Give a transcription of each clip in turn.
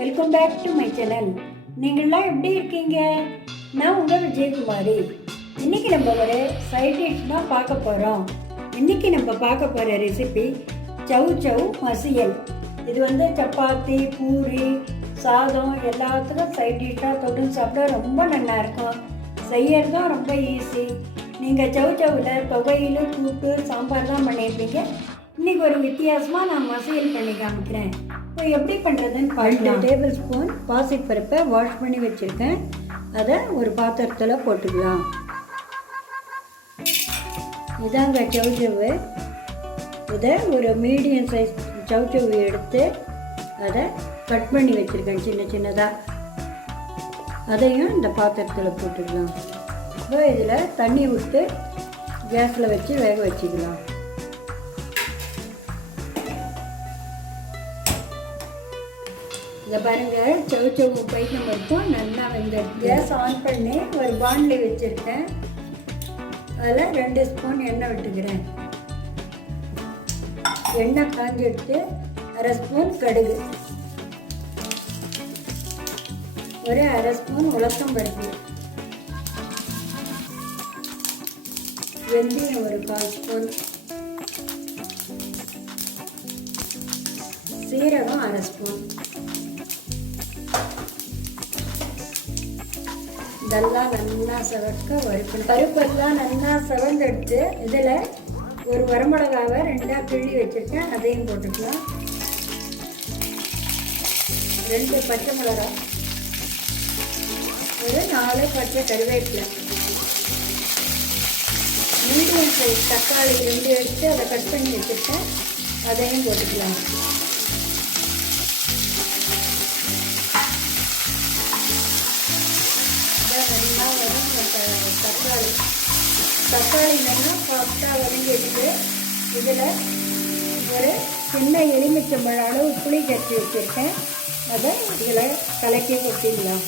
Welcome back to my channel. நீங்கள்லாம் எப்படி இருக்கீங்க? நான் உங்கள் விஜயகுமாரி. இன்றைக்கி நம்ம ஒரு சைட் டிஷ் தான் பார்க்க போகிறோம். இன்றைக்கி நம்ம பார்க்க போகிற ரெசிபி சவ் சவ் மசியல். இது சப்பாத்தி, பூரி, சாதம் எல்லாத்துக்கும் சைட் டிஷ்ஷாக தொட்டு சாப்பிட ரொம்ப நல்லாயிருக்கும். செய்யறதும் ரொம்ப ஈஸி. நீங்கள் சவ் சவ்வில் தொகையில் கூட்டு சாம்பார் தான் பண்ணியிருப்பீங்க. இன்றைக்கி ஒரு வித்தியாசமாக நான் மசியல் பண்ணி காமிக்கிறேன். இப்போ எப்படி பண்ணுறதுன்னு 2 டேபிள் ஸ்பூன் பாசிப்பருப்பை வாஷ் பண்ணி வச்சுருக்கேன். அதை ஒரு பாத்திரத்தில் போட்டுக்கலாம். இதாங்க சவுச்சவு. இதை ஒரு மீடியம் சைஸ் சவுச்சவு எடுத்து அதை கட் பண்ணி வச்சுருக்கேன் சின்ன சின்னதாக. அதையும் இந்த பாத்திரத்தில் போட்டுக்கலாம். இப்போ இதில் தண்ணி விட்டு கேஸில் வச்சு வேக வச்சுக்கலாம். இதை பாருங்கள், சவுச்சவு பைக்கம் இருக்கும் நல்லா வெந்துருக்கு. கேஸ் ஆன் பண்ணி ஒரு பாண்ட்லி வச்சுருக்கேன். அதில் 2 ஸ்பூன் எண்ணெய் விட்டுக்கிறேன். எண்ணெய் காஞ்சிட்டு 1/2 ஸ்பூன் கடுகு, ஒரு 1/2 ஸ்பூன் உலக்கம் பருப்பு, வெந்தயம் ஒரு 1/4 ஸ்பூன், சீரகம் 1/2 ஸ்பூன். இதெல்லாம் நல்லா செவக்க வறுக்கணும். பருப்பெல்லாம் நல்லா செவந்தெடுத்து இதில் ஒரு வரமிளகாவை 2ஆக கிள்ளி வச்சுருக்கேன். அதையும் போட்டுக்கலாம். 2 பச்சை மிளகாய், ஒரு 4 பச்சை கருவேப்பிலை, மீடியம் சைஸ் தக்காளி 2 எடுத்து அதை கட் பண்ணி வச்சுருக்கேன். அதையும் போட்டுக்கலாம். நல்லா வரும் தக்காளி நல்லா சாஃப்டாக வதங்கி எடுத்து இதில் ஒரு சின்ன எலுமிச்சம்பழம் அளவு புளி கட்டி வச்சுருக்கேன். அதை இதில் கலக்கி கொட்டிடலாம்.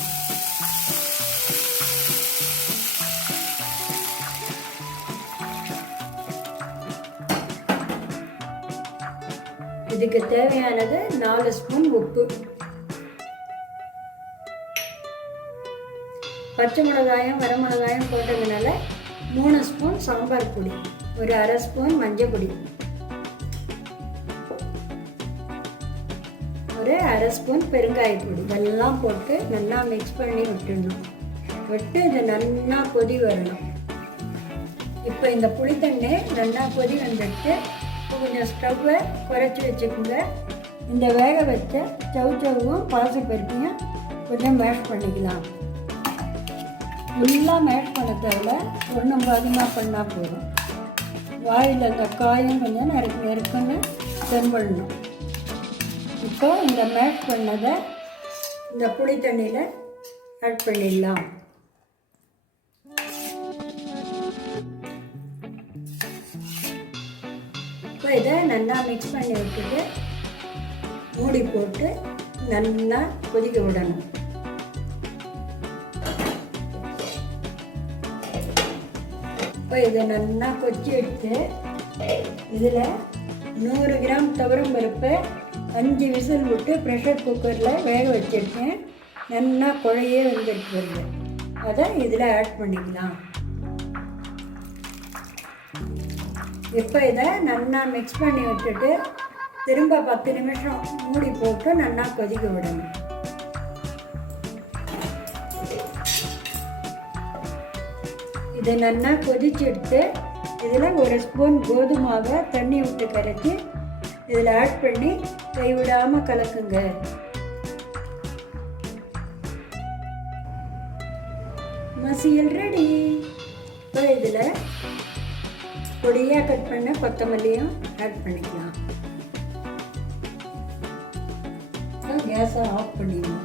இதுக்கு தேவையானது 4 ஸ்பூன் உப்பு, பச்சை மிளகாயும் வரமிளகாயும் போட்டதுனால 3 ஸ்பூன் சாம்பார் பொடி, ஒரு 1/2 ஸ்பூன் மஞ்சள் பொடி, ஒரு 1/2 ஸ்பூன் பெருங்காய பொடி. இதெல்லாம் போட்டு நல்லா மிக்ஸ் பண்ணி விட்டுடணும். விட்டு இது நல்லா கொதி வரணும். இப்போ இந்த புளித்தண்ணி நல்லா கொதி வந்துட்டு கொஞ்சம் ஸ்டவ்வை குறைச்சி வச்சுக்கோங்க. இந்த வேக வச்ச சவுச்சவும் பாசிப்பருப்பையும் கொஞ்சம் மேஷ் பண்ணிக்கலாம். ஃபுல்லாக மேஷ் பண்ண தேவை, ஒன்றும் பாதிமாக பண்ணால் போதும். வாயில் அந்த காயும் கொஞ்சம் நெருக்குன்னு தென்படணும். இப்போ இந்த மேஷ் பண்ணதை இந்த புளி தண்ணியில் ஆட் பண்ணிடலாம். இப்போ இதை நல்லா மிக்ஸ் பண்ணி விட்டுட்டு மூடி போட்டு நல்லா கொதிக்க விடணும். இப்போ இதை நல்லா கொச்சி எடுத்து இதில் 100 கிராம் துவரம் பருப்பை 5 விசில் விட்டு ப்ரெஷர் குக்கரில் வேக வச்சுருக்கேன். நல்லா குழையே வந்துருக்கு வருது. அதை இதில் ஆட் பண்ணிக்கலாம். இப்போ இதை நல்லா மிக்ஸ் பண்ணி விட்டுட்டு திரும்ப 10 நிமிஷம் மூடி போட்டு நல்லா கொதிக்க விடணும். இதை நல்லா கொதிச்சு எடுத்து இதில் 1 ஸ்பூன் கோதுமாவை தண்ணி விட்டு கரைச்சி இதில் ஆட் பண்ணி கைவிடாமல் கலக்குங்க. மசியல் ரெடி. இப்போ இதில் பொடியாக கட் பண்ண கொத்தமல்லியும் ஆட் பண்ணிக்கலாம். கேஸை ஆஃப் பண்ணிடணும்.